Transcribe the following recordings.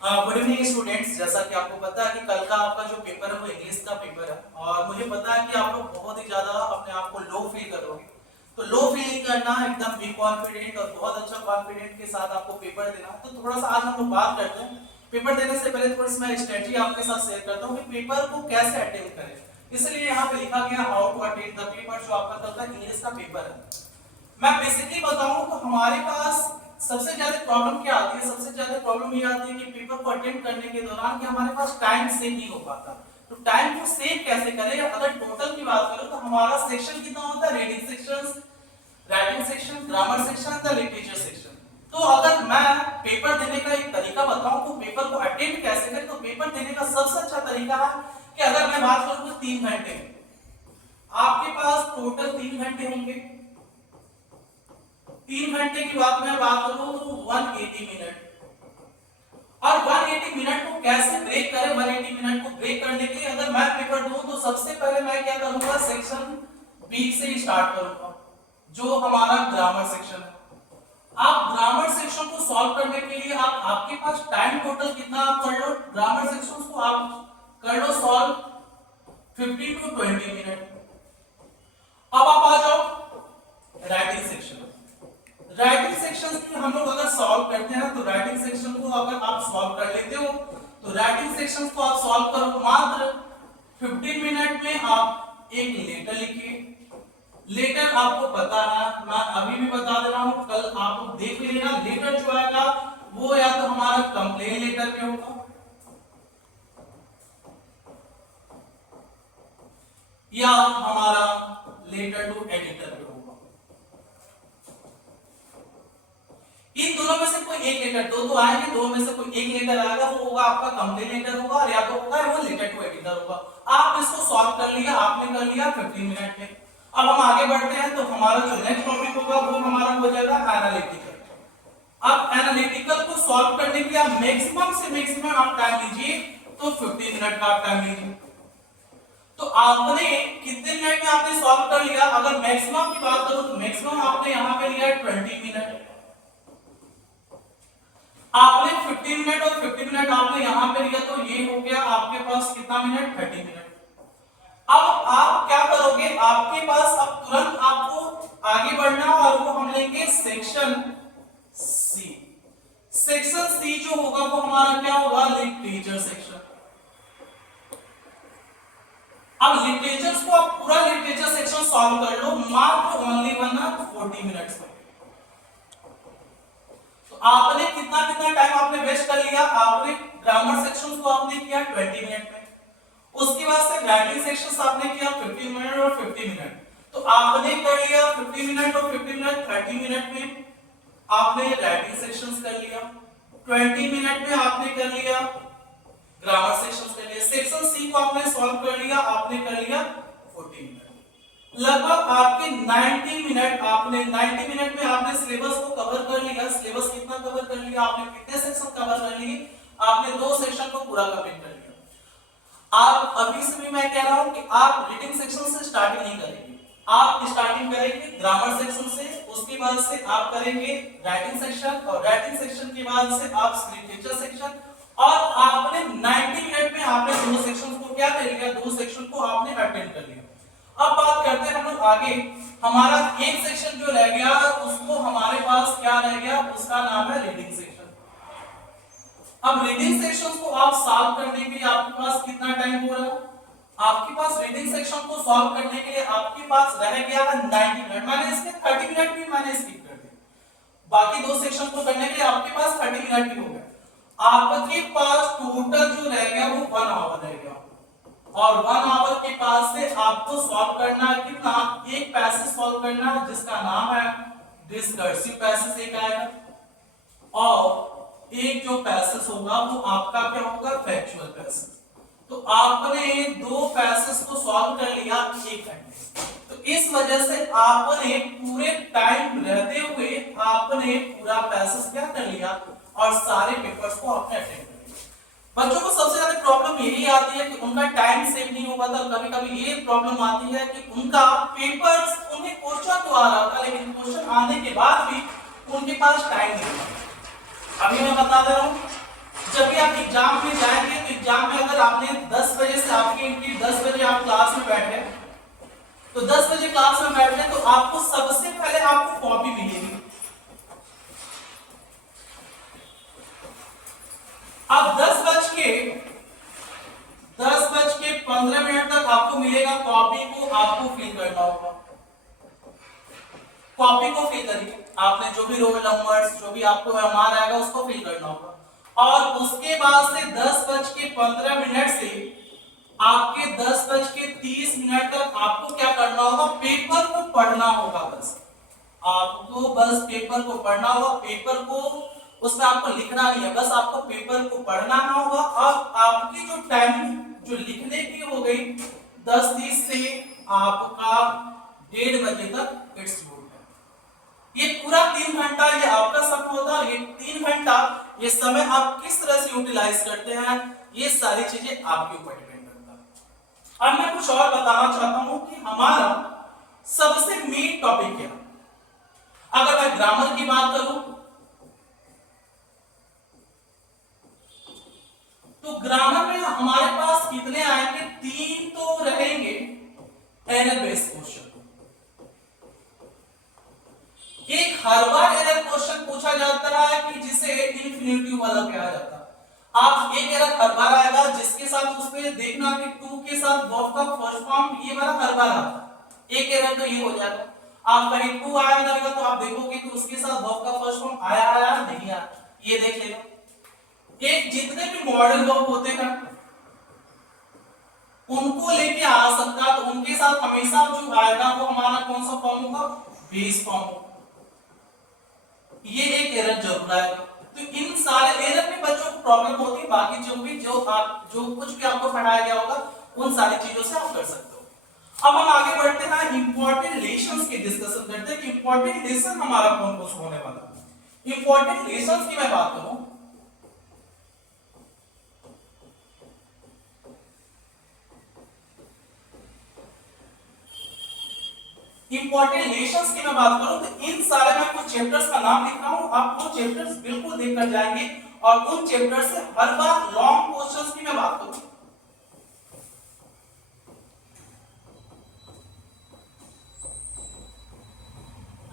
Good evening students. जैसा कि आपको पता है कि कल का आपका जो पेपर है वो इंग्लिश का पेपर है और मुझे पता है कि आप लोग बहुत ही ज्यादा अपने आप को लो फील करोगे। तो लो फील करना, एकदम बी कॉन्फिडेंट और बहुत अच्छा कॉन्फिडेंट के साथ आपको पेपर देना। तो थोड़ा सा आज हम लोग बात करते हैं। पेपर देने से पहले थोड़ी सी मैं स्ट्रेटजी आपके साथ शेयर करता हूँ कि पेपर को कैसे अटेम्प्ट करें। इसलिए यहाँ पे लिखा गया how to attempt the paper, जो आपका कल का इंग्लिश का पेपर है। मैं बेसिकली बताऊं तो हमारे पास सबसे ज्यादा प्रॉब्लम क्या आती है। सबसे ज्यादा प्रॉब्लम ये आती है कि पेपर को अटेम्प्ट करने के दौरान कि हमारे पास टाइम सेव नहीं हो पाता। तो टाइम को सेव कैसे करें? अगर टोटल की बात करो तो हमारा सेक्शन कितना होता है? Reading section, writing section, grammar section, the literature section. तो अगर मैं पेपर देने का एक तरीका बताऊं तो पेपर को अटेम्प्ट कैसे करें, तो पेपर देने का सबसे अच्छा तरीका है कि अगर मैं बात करूं तो 3 घंटे आपके पास टोटल 3 घंटे होंगे। 3 घंटे की बात मैं बात करूं तो 180 मिनट। और 180 मिनट को कैसे ब्रेक करें? 180 मिनट को ब्रेक करने के लिए अगर मैं पेपर दूं तो सबसे पहले मैं क्या करूंगा, सेक्शन बी से स्टार्ट करूंगा, जो हमारा ग्रामर सेक्शन है। आप ग्रामर सेक्शन को सॉल्व करने के लिए आपके पास टाइम टोटल कितना आप कर लो, ग्रामर सेक्शन को आप कर लो सॉल्व 15 टू 20 मिनट। अब आप आ जाओ राइटिंग सेक्शन। राइटिंग सेक्शन की हम लोग अगर सॉल्व करते हैं तो राइटिंग सेक्शन को अगर आप सॉल्व कर लेते हो तो राइटिंग सेक्शन को आप सॉल्व करो मात्र 15 मिनट में। आप एक लेटर लिखिए। लेटर आपको पता है, मैं अभी भी बता दे रहा हूं, कल आप लोग देख लेना। लेटर जो आएगा वो या तो हमारा कंप्लेन लेटर में होगा या हमारा लेटर टू एडिटर में होगा। इन दोनों में से कोई एक लेटर, दो आएंगे, दो में से कोई एक लेटर आएगा, वो होगा आपका कंप्लेन लेटर होगा और या तो होगा वो लेटर टू एडिटर होगा। आप इसको सॉल्व कर लिया, आपने कर लिया 15 मिनट में। अब हम आगे बढ़ते हैं तो हमारा जो नेक्स्ट टॉपिक होगा वो हमारा हो जाएगा एनालिटिकल। अब एनालिटिकल को सॉल्व करने के लिए आप मैक्सिमम से मैक्सिमम आप टाइम लीजिए, तो 15 मिनट का आप टाइम लीजिए। तो आपने कितने मिनट में आपने सॉल्व कर लिया? अगर मैक्सिमम की बात करो तो मैक्सिमम आपने यहां पे लिया 20 मिनट। आपने 15 मिनट और 50 मिनट आपने यहां पे लिया, तो ये हो गया आपके पास कितना मिनट? 30 मिनट। अब आप क्या करोगे? आपके पास अब तुरंत आपको आगे बढ़ना और वो हम लेंगे सेक्शन सी। सेक्शन सी जो होगा वो हमारा क्या होगा? Literature section. अब लिटरेचर को आप पूरा लिटरेचर सेक्शन सॉल्व कर लो मात्र ओनली 40 मिनट्स में। तो आपने कितना कितना टाइम आपने वेस्ट कर लिया? आपने ग्रामर सेक्शन को आपने किया 20 मिनट में, उसके बाद से राइटिंग सेक्शन आपने किया 15 मिनट और 50 मिनट। तो आपने कर लिया 50 मिनट और 50 मिनट 30 मिनट में आपने राइटिंग सेक्शंस कर लिया। 20 मिनट में आपने कर लिया ग्रामर सेक्शंस कर लिया। सेक्शन सी को आपने सॉल्व कर लिया, आपने कर लिया 40 मिनट। लगभग आपके 90 मिनट में आपने सिलेबस को कवर कर लिया। सिलेबस कितना कवर कर लिया? आपने कितने सेक्शन कवर कर लिए? आपने 2 सेक्शन को पूरा कंप्लीट कर लिया। आप अभी से भी मैं कह रहा हूं कि आप रीडिंग सेक्शन से स्टार्टिंग नहीं करेंगे, आप स्टार्टिंग करेंगे ग्रामर सेक्शन से, उसके बाद से आप करेंगे राइटिंग सेक्शन और राइटिंग सेक्शन के बाद से आप लिटरेचर सेक्शन। और आपने 90 मिनट में आपने 2 सेक्शन को क्या कर लिया? 2 सेक्शन को आपने अटेंड कर लिया। अब बात करते हैं हम लोग आगे। हमारा एक सेक्शन जो रह गया उसको हमारे पास क्या रह गया? उसका नाम है रीडिंग सेक्शन। अब रीडिंग सेक्शन को आप सॉल्व करने के लिए आपके पास कितना टाइम हो रहा है? आपके पास रीडिंग सेक्शन को सॉल्व करने के लिए आपके पास रह गया है 90 मिनट। मैंने इसके 30 मिनट भी मैंने स्किप कर दिया। बाकी 2 सेक्शन को करने के लिए आपके पास 30 मिनट भी हो गया। आपके पास टोटल जो रह गया वो 1 आवर रह गया। और 1 आवर के पास से आपको सॉल्व करना है कितना? एक पैसेज सॉल्व करना है जिसका नाम है डिस्कर्सिव पैसेज एक आएगा, और एक जो पैसेज होगा वो आपका क्या होगा? Factual passage. तो आपने 2 पैसेज को सॉल्व कर लिया 1 घंटे। तो इस वजह से आपने पूरे टाइम रहते हुए आपने पूरा पैसेज क्या कर लिया और सारे पेपर्स को आपने अटेंड कर लिया। बच्चों को सबसे ज्यादा प्रॉब्लम यही आती है कि उनका टाइम सेव नहीं हो पाता। कभी-कभी ये प्रॉब्लम आती है कि उनका पेपर्स, उन्हें क्वेश्चन तो आ रहा था लेकिन क्वेश्चन आने के बाद भी उनके पास टाइम नहीं होता। अभी मैं बता दे रहा हूं, जब भी आप तो 10 बजे क्लास में बैठे तो आपको सबसे पहले आपको कॉपी मिलेगी। अब 10:15 तक आपको मिलेगा कॉपी को आपको फिल करना होगा। कॉपी को फिल करिए, आपने जो भी रोल नंबर्स जो भी आपको एमआर आएगा उसको फिल करना होगा। और उसके बाद से 10:15 से आपके 10:30 तक आपको क्या करना होगा, पेपर को पढ़ना होगा। बस आपको बस पेपर को पढ़ना होगा। पेपर को उसमें आपको लिखना नहीं है, बस आपको पेपर को पढ़ना होगा। और आपकी जो टाइमिंग जो लिखने की हो गई 10:30 से आपका 1:30 बजे तक इट्स गुड है। ये पूरा 3 घंटा ये आपका सब होता है। ये 3 घंटा ये समय आप किस तरह से यूटिलाइज करते हैं, ये सारी चीजें आपके ऊपर डिपेंड करता है। अब मैं कुछ और बताना चाहता हूं कि हमारा सबसे मेन टॉपिक क्या है। अगर मैं ग्रामर की बात करूं तो ग्रामर में हमारे पास कितने आएंगे, 3 तो रहेंगे एरर बेस्ड क्वेश्चन। एक हर बार एरर क्वेश्चन पूछा जाता है कि जिसे इंफिनिटिव वाला कहा जाता है। आप एक एरर हर बार आएगा जिसके साथ उसमें देखना कि टू के साथ वर्ब का फर्स्ट फॉर्म ये वाला हर बार आता है। एक एरर तो ये हो जाएगा, आप कहीं टू आएगा तो आप देखोगे कि उसके साथ वर्ब का फर्स्ट फॉर्म आया नहीं आया, ये देख लेगा। एक जितने भी मॉडल वर्ब होते हैं उनको लेके आ सकता है, तो उनके साथ हमेशा जो आएगा वो हमारा कौन सा फॉर्म होगा, बेस फॉर्म होगा। ये एक एरर जरूर आएगा। तो इन सारे एरर में बच्चों को प्रॉब्लम होती है, बाकी जो कुछ भी आपको पढ़ाया गया होगा उन सारी चीजों से आप कर सकते हो। अब हम आगे बढ़ते हैं, इंपॉर्टेंट लेसन्स की डिस्कशन करते हैं कि इंपॉर्टेंट लेसन हमारा कौन कौन सा होने वाला है। इंपॉर्टेंट लेसन्स की मैं बात करूं, इंपॉर्टेंट लेसन्स की मैं बात करूं तो इन सारे में कुछ चैप्टर्स का नाम लिख रहा हूं, आप वो चैप्टर्स बिल्कुल देखकर जाएंगे। और उन चैप्टर से हर बार लॉन्ग क्वेश्चंस की मैं बात करूं,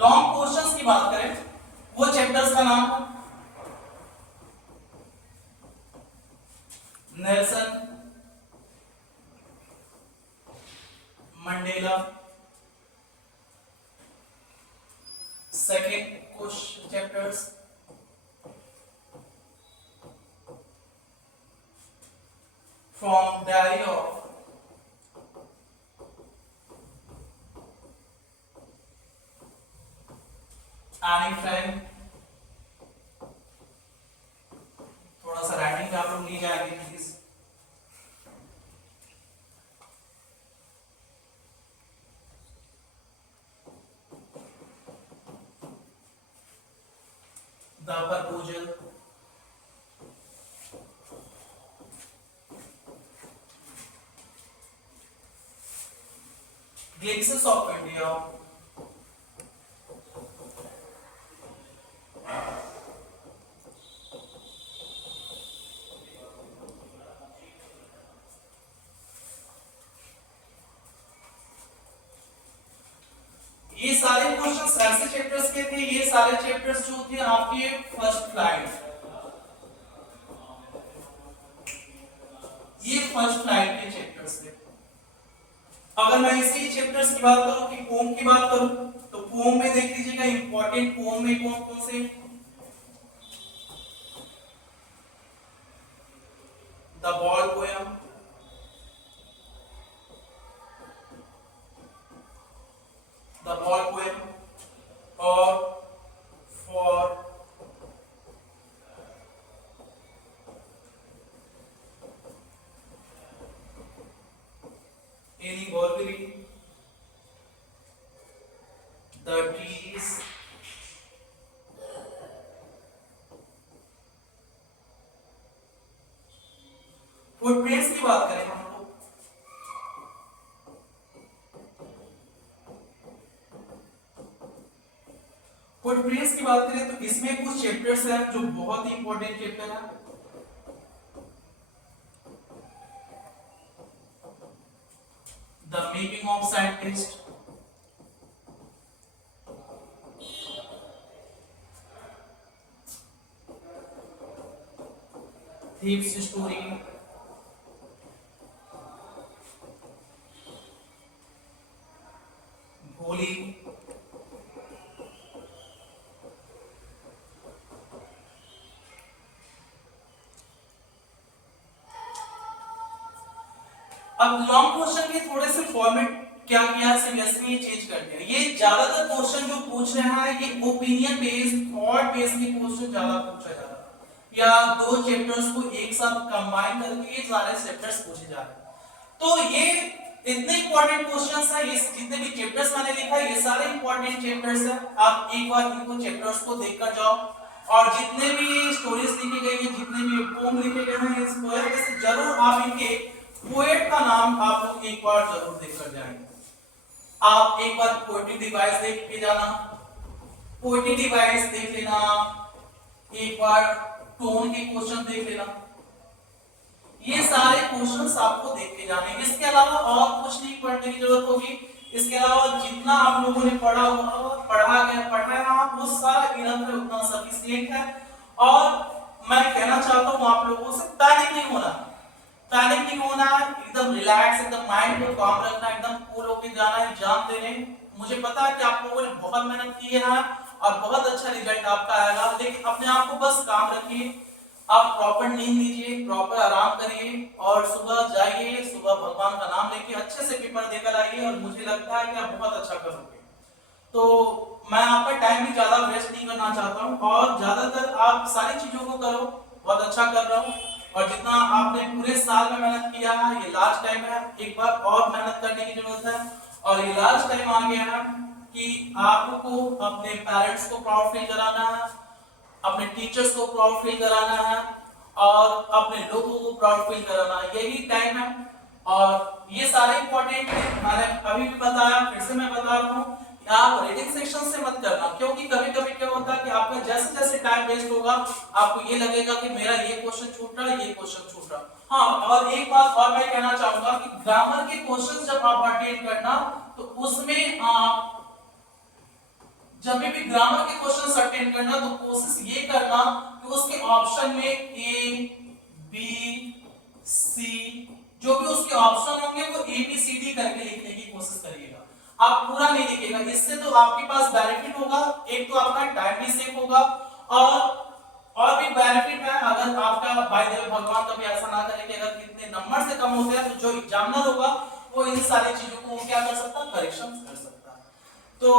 लॉन्ग क्वेश्चंस की बात करें, वो चैप्टर्स का नाम है Nelson Mandela. Second question chapters from diary of Anne Frank. थोड़ा सा राइटिंग आप लोग ली जाएंगे please. The proposal, glimpses of India, ये सारे क्वेश्चंस ऐसे चैप्टर्स के थे, ये सारे चैप्टर्स जो थे आपके फर्स्ट फ्लाइट, ये फर्स्ट फ्लाइट के चैप्टर्स थे। अगर मैं इसी चैप्टर्स की बात करूं कि पोम की बात करूं तो पोम में देख लीजिएगा इंपॉर्टेंट पोम में कौन कौन से, the ball poem, the ball poem और फॉर एनी बॉर्बरी, द ट्रीज, फुटप्रिंट्स की बात करें हम लोग, फुटप्रिंट्स की बात करें तो इसमें कुछ चैप्टर्स हैं जो बहुत ही इंपॉर्टेंट चैप्टर है। The making of scientist, thieves story, भोली, अब लॉन्ग क्वेश्चन के थोड़े से फॉर्मेट क्या किया सीबीएसई ने चेंज कर दिया। ये ज्यादातर क्वेश्चन जो पूछ रहे हैं ये ओपिनियन बेस्ड थॉट बेस्ड के क्वेश्चन ज्यादा पूछा जा रहा है, या दो चैप्टर्स को एक साथ कंबाइन करके ये सारे चैप्टर्स पूछे जा रहे हैं। तो ये इतने इंपॉर्टेंट क्वेश्चंस हैं, ये जितने भी चैप्टर्स मैंने लिखा है ये सारे इंपॉर्टेंट चैप्टर्स हैं। आप एक बार इनको चैप्टर्स को देखकर जाओ, और जितने भी स्टोरीज लिखी गई है, जितने भी पोएम लिखे गए हैं, इस पोएम में से जरूर आप इनके पोएट का नाम आप लोग एक बार जरूर देखकर जाएंगे। आप एक बार पोएटिक डिवाइस देख के जाना, पोएटिक डिवाइस देख लेना, एक बार टोन के क्वेश्चन देख लेना, ये सारे क्वेश्चंस आपको देख के जाने। इसके अलावा और कुछ नहीं पढ़ने की जरूरत होगी। इसके अलावा जितना आप लोगों ने पढ़ा है वो सारा इनफ है, उतना सफिशिएंट है। और मैं कहना चाहता हूँ आप लोगों से पैनिक नहीं होना, पैनिक नहीं होना है, एकदम रिलैक्स, एकदम माइंड को काम रखना, एकदम कूल होकर जाना है एग्जाम देने। मुझे पता है कि आप लोगों ने बहुत मेहनत की है और बहुत अच्छा रिजल्ट आपका आएगा, लेकिन अपने आप को बस काम रखिए, आप प्रॉपर नींद लीजिए, प्रॉपर आराम करिए, और सुबह जाइए, सुबह भगवान का नाम लेके अच्छे से पेपर देकर आइए, और मुझे लगता है कि आप बहुत अच्छा करोगे। तो मैं आपका टाइम भी ज्यादा वेस्ट नहीं करना चाहता हूँ, और ज्यादातर आप सारी चीजों को करो, बहुत अच्छा कर रहा हूँ। और जितना आपने पूरे साल में मेहनत किया है, ये लास्ट टाइम है, एक बार और मेहनत करने की जरूरत है। और ये लास्ट टाइम आ गया है कि आपको अपने पेरेंट्स को प्राउड फील कराना है, अपने टीचर्स को प्राउड फील कराना है, और अपने लोगों को प्राउड फील कराना है। यही टाइम है, और ये सारे इंपॉर्टेंट है। मैंने अभी भी बताया, फिर से मैं बता रहा हूँ, आप रीडिंग सेक्शन से मत करना, क्योंकि कभी कभी क्या होता है कि आपका जैसे जैसे टाइम वेस्ट होगा आपको ये लगेगा कि मेरा ये क्वेश्चन छूट रहा है, ये क्वेश्चन छूट रहा। हाँ, और एक बात और मैं कहना चाहूंगा कि ग्रामर के क्वेश्चंस जब आप अटेंड करना, तो उसमें आप जब भी ग्रामर के क्वेश्चंस अटेंड करना तो कोशिश ये करना कि उसके ऑप्शन में ए, बी, सी, जो भी उसके ऑप्शन होंगे वो ए, बी, सी, डी करके लिखने की कोशिश करिएगा। आप पूरा नहीं लिखिएगा, इससे तो आपके पास बेनिफिट होगा, एक तो आपका टाइम भी सेव होगा, और भी बेनिफिट है। अगर आपका बाय द वे भगवान कभी ऐसा ना करे कि अगर कितने नंबर से कम होते हैं, तो जो एग्जामिनर होगा वो इन सारी चीजों को क्या कर सकता है, करेक्शन कर सकता है। तो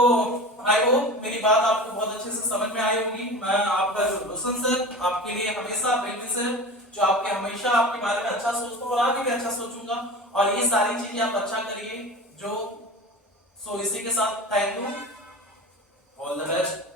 आई होप मेरी बात आपको बहुत अच्छे से समझ में आई होगी। मैं आपका जो रोशन सर आपके लिए हमेशा बेस्ट सर, जो आपके हमेशा आपके बारे में अच्छा सोचता हूं और आगे भी अच्छा सोचूंगा, और ये सारी चीजें आप अच्छा करिए। जो सो इसी के साथ thank you, all the best.